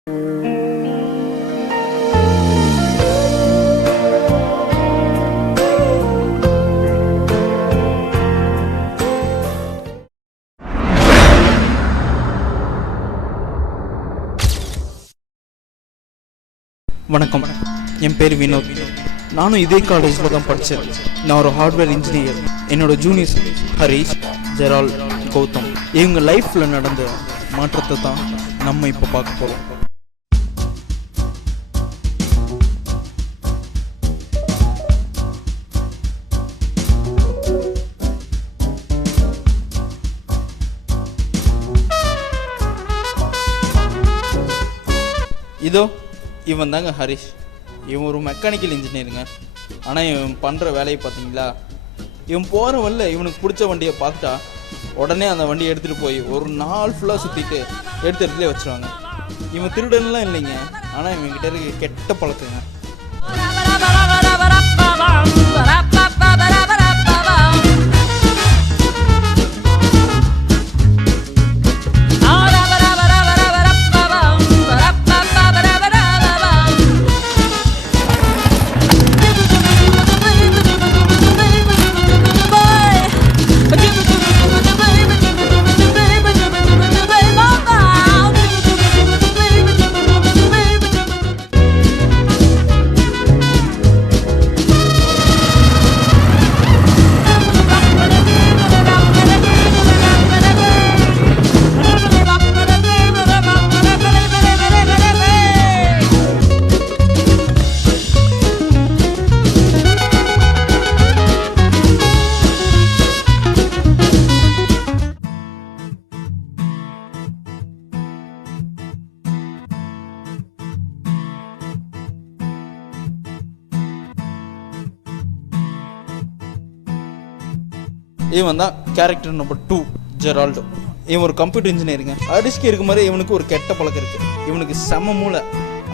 வணக்கம், என் பேர் வினோத். நானும் இதே காலேஜில் தான் படித்தேன். நான் ஒரு ஹார்ட்வேர் இன்ஜினியர். என்னோட ஜூனியர்ஸ் ஹரிஷ், ஜெரால், கௌதம். இவங்க லைஃப்பில் நடந்த மாற்றத்தை தான் நம்ம இப்போ பார்க்க போகிறோம். இதோ இவன் தாங்க ஹரிஷ். இவன் ஒரு மெக்கானிக்கல் இன்ஜினியருங்க. ஆனால் இவன் பண்ணுற வேலையை பார்த்தீங்களா, இவன் போகிற வழில இவனுக்கு பிடிச்ச வண்டியை பார்த்தா உடனே அந்த வண்டியை எடுத்துகிட்டு போய் ஒரு நாள் ஃபுல்லாக சுற்றிட்டு எடுத்து இடத்துல வச்சுருவாங்க. இவன் திருடன்லாம் இல்லைங்க, ஆனால் இவன்கிட்ட இருக்க கெட்ட பழக்கங்க. இவன் தான் கேரக்டர் நம்பர் 2, ஜெரால்டோ. இவன் ஒரு கம்ப்யூட்டர் இன்ஜினியருங்க. ஹரிஷ்க்கு இருக்க மாதிரி இவனுக்கு ஒரு கெட்ட பழக்கம் இருக்குது. இவனுக்கு செம மூளை,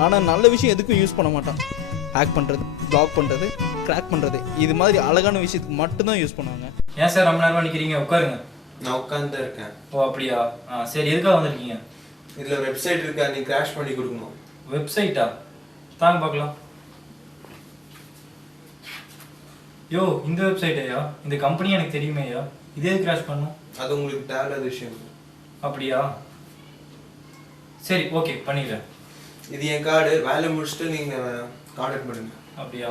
ஆனால் நல்ல விஷயம் எதுக்கும் யூஸ் பண்ண மாட்டான். ஹேக் பண்ணுறது, பிளாக் பண்ணுறது, கிராக் பண்ணுறது, இது மாதிரி அழகான விஷயத்துக்கு மட்டும்தான் யூஸ் பண்ணுவாங்க. ஏன் சார் ரொம்ப நேரமாக நிற்கிறீங்க? உட்காருங்க. நான் உட்காந்து இருக்கேன். ஓ அப்படியா? சரி, எதுக்காக வந்திருக்கீங்க? இதில் வெப்சைட் இருக்கா, நீ கிராஷ் பண்ணி கொடுக்கணும். வெப்சைட்டா? தாங்க பார்க்கலாம். யோ, இந்த வெப்சைட்டையா? இந்த கம்பெனி எனக்கு தெரியுமேயா, இதே கிராஷ் பண்ணும். அது உங்களுக்கு தேவையில்லாத விஷயம். அப்படியா? சரி, ஓகே, பண்ணிடுறேன். இது என் கார்டு. வேலை முடிச்சுட்டு நீங்கள் கான்டாக்ட் பண்ணுங்க. அப்படியா?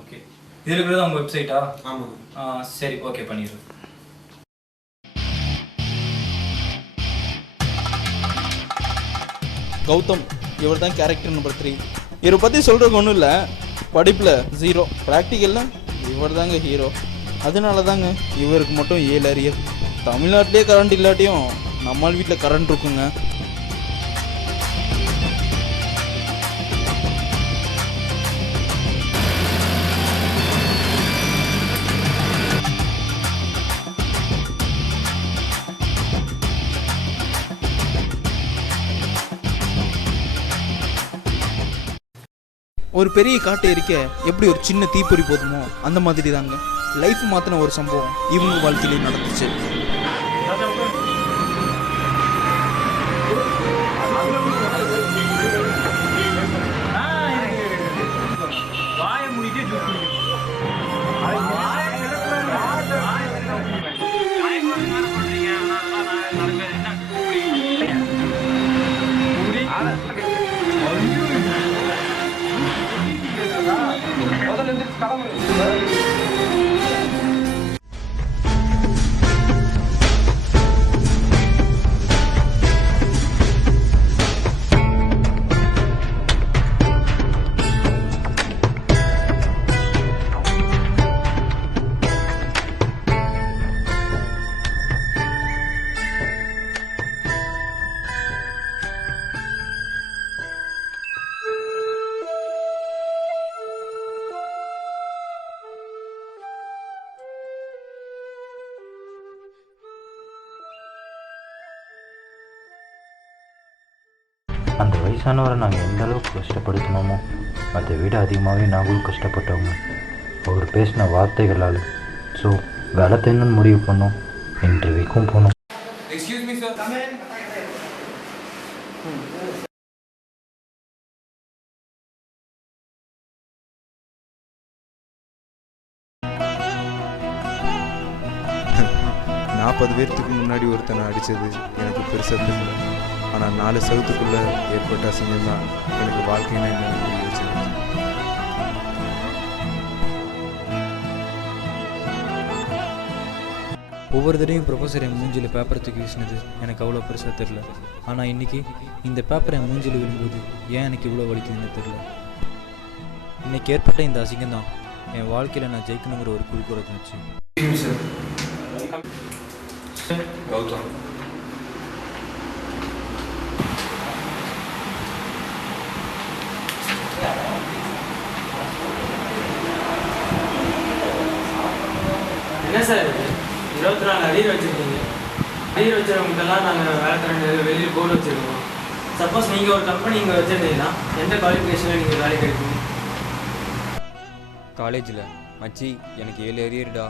ஓகே. இதில் இருக்கிறது உங்கள் வெப்சைட்டா? ஆமாம். சரி, ஓகே, பண்ணிடுறேன். கௌதம், இவர் தான் கேரக்டர் நம்பர் 3. இவரை பற்றி சொல்கிறதுக்கு ஒன்றும் இல்லை. படிப்பில் 0, ப்ராக்டிக்கலில் இவர் தாங்க ஹீரோ. அதனால தாங்க இவருக்கு மட்டும் 7 அரியர். தமிழ்நாட்டிலே கரண்ட் இல்லாட்டியும் நம்ம வீட்டில் கரண்ட் இருக்குங்க. ஒரு பெரிய காட்டு எரிக்க எப்படி ஒரு சின்ன தீப்பொறி போதுமோ அந்த மாதிரி தாங்க லைஃப் மாத்தின ஒரு சம்பவம் இவங்க வாழ்க்கையிலே நடந்துச்சு. அந்த வயசானவரை நாங்கள் எந்த அளவுக்கு கஷ்டப்படுத்தினோமோ அதை விட அதிகமாகவே நாங்களும் கஷ்டப்பட்டவங்க அவர் பேசின வார்த்தைகளால். ஸோ வேலை தேங்கன்னு முடிவு பண்ணோம். இன்டர்வியூக்கும் போனோம். 40 பேர்த்துக்கு முன்னாடி ஒருத்தனை அடித்தது எனக்கு பெருசாக தெரியல. ஆனால் 4 செவத்துக்குள்ளே ஏற்பட்ட அசிங்கம் தான் எனக்கு வாழ்க்கையில என்னென்னு புரிய வச்சது. ஒவ்வொரு தடையும் ப்ரொஃபஸர் என் மூஞ்சியில் பேப்பரை தூக்கி வீசினது எனக்கு அவ்வளோ பெருசாக தெரில. ஆனால் இன்றைக்கி இந்த பேப்பரை என் மூஞ்சில் விழும்போது ஏன் எனக்கு இவ்வளோ வலிக்குதுன்னு தெரில. இன்றைக்கி ஏற்பட்ட இந்த அசிங்கம் தான் என் வாழ்க்கையில் நான் ஜெயிக்கணுங்கிற ஒரு குறிக்கோளை இருந்துச்சு. கௌதம், என்ன சார் இது 24 அரியர் வச்சுருக்கீங்க. அரியர் வச்சுருவங்களுக்கெல்லாம் நாங்கள் வேலை தரேன் வெளியில் போர்டு வச்சுருக்கோம். சப்போஸ் நீங்கள் ஒரு கம்பெனி இங்கே வச்சுருந்தீங்கன்னா எந்த குவாலிஃபிகேஷனில் நீங்கள் வேலை கிடைக்கும்? காலேஜில் மச்சி எனக்கு 7 அரியர்டா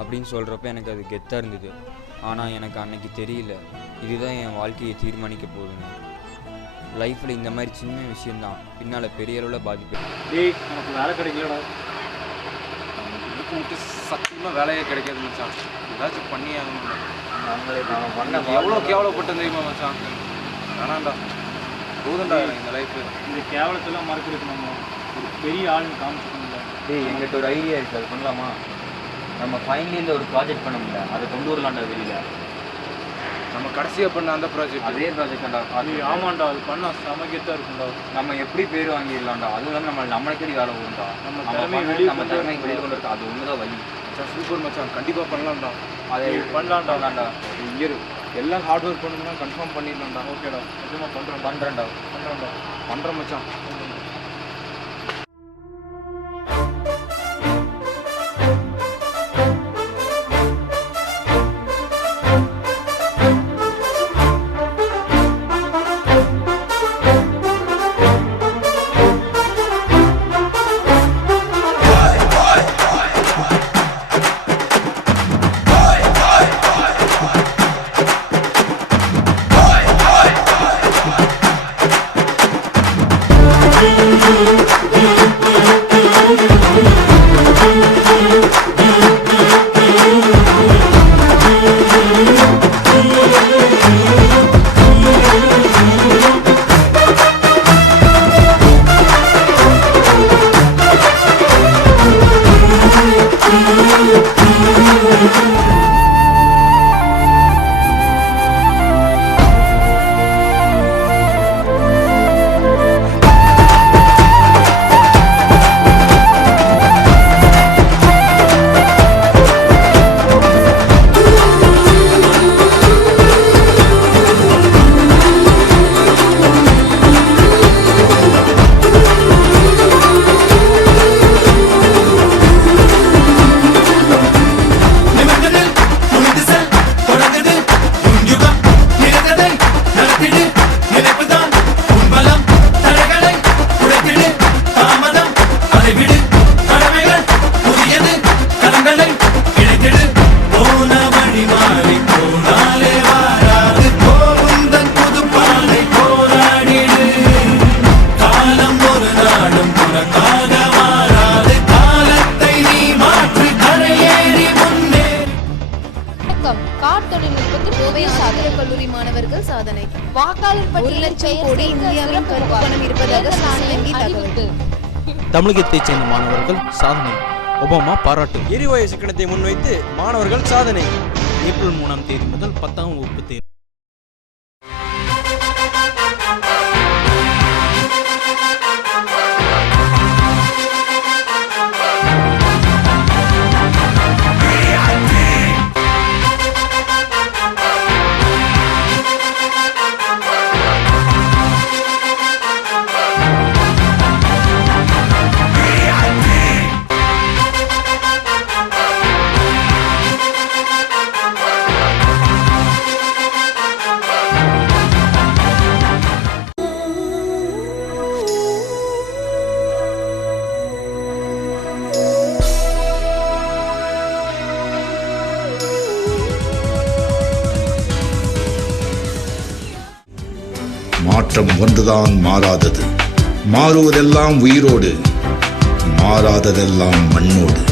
அப்படின்னு சொல்கிறப்ப எனக்கு அது கெத்தாக இருந்தது. ஆனால் எனக்கு அன்னைக்கு தெரியல இதுதான் என் வாழ்க்கையை தீர்மானிக்க போகுதுங்க. லைஃப்பில் இந்த மாதிரி சின்ன விஷயந்தான் பின்னால் பெரிய அளவில் பாதிப்பு. எனக்கு வேலை கிடைக்கலடா. இதுக்கு மட்டும் சத்தியமாக வேலையே கிடைக்காது மச்சான். ஏதாச்சும் பண்ணி ஆகணும். எவ்வளோ கேவலப்பட்டேன் தெரியுமா மச்சான்? வேணாண்டா, போதுண்டா இந்த லைஃப். இந்த கேவலத்தெல்லாம் மறக்கிறதுக்கு நம்ம ஒரு பெரிய ஆள்னு காமிச்சிக்கணும்ல. எங்கிட்ட ஒரு ஐடியா இருக்குது, அது பண்ணலாமா? நம்ம ஃபைனலியில் ஒரு ப்ராஜெக்ட் பண்ண முடியல, அதை கொண்டு வரலாம்டா வெளியில். நம்ம கடைசியாக பண்ண அந்த ப்ராஜெக்ட், அதே ப்ராஜெக்டாண்டா. ஆமாண்டா, அது பண்ணால் சமக்கத்தான் இருக்கும்டா. நம்ம எப்படி பேர் வாங்கிடலாம்டா. அதுவும் இல்லாமல் நம்மளுக்கே வேலை வரும்டா. நம்ம திறமை வெளியில் கொண்டு இருக்கோம், அது ஒன்று தான் வழி. மச்சான் சூப்பர் மச்சான், கண்டிப்பாக பண்ணலாம்டா. அதை பண்ணலாம்டா. இயர் எல்லாம் ஹார்ட் ஒர்க் பண்ணணும்னா கன்ஃபார்ம் பண்ணிடலாம்டா. ஓகேடா, நிஜமாக பண்ணுறேன்டா. பண்ணுறேன் மச்சான். கல்லூரி மாணவர்கள் சாதனை. வாக்காளர் பட்டியலில் 1,00,000 கோடி இந்தியாவின் கருப்பு பணம் இருப்பதாக வங்கி தகவல். தமிழகத்தைச் சேர்ந்த மாணவர்கள் சாதனை. ஒபாமா பாராட்டு. எரிவாயு சிக்கனத்தை முன்வைத்து மாணவர்கள் சாதனை. ஏப்ரல் 3ஆம் தேதி முதல் 10ஆம் வகுப்பு தேர்வு. மாற்றம் ஒன்றுதான் மாறாதது. மாறுவதெல்லாம் உயிரோடு, மாறாததெல்லாம் மண்ணோடு.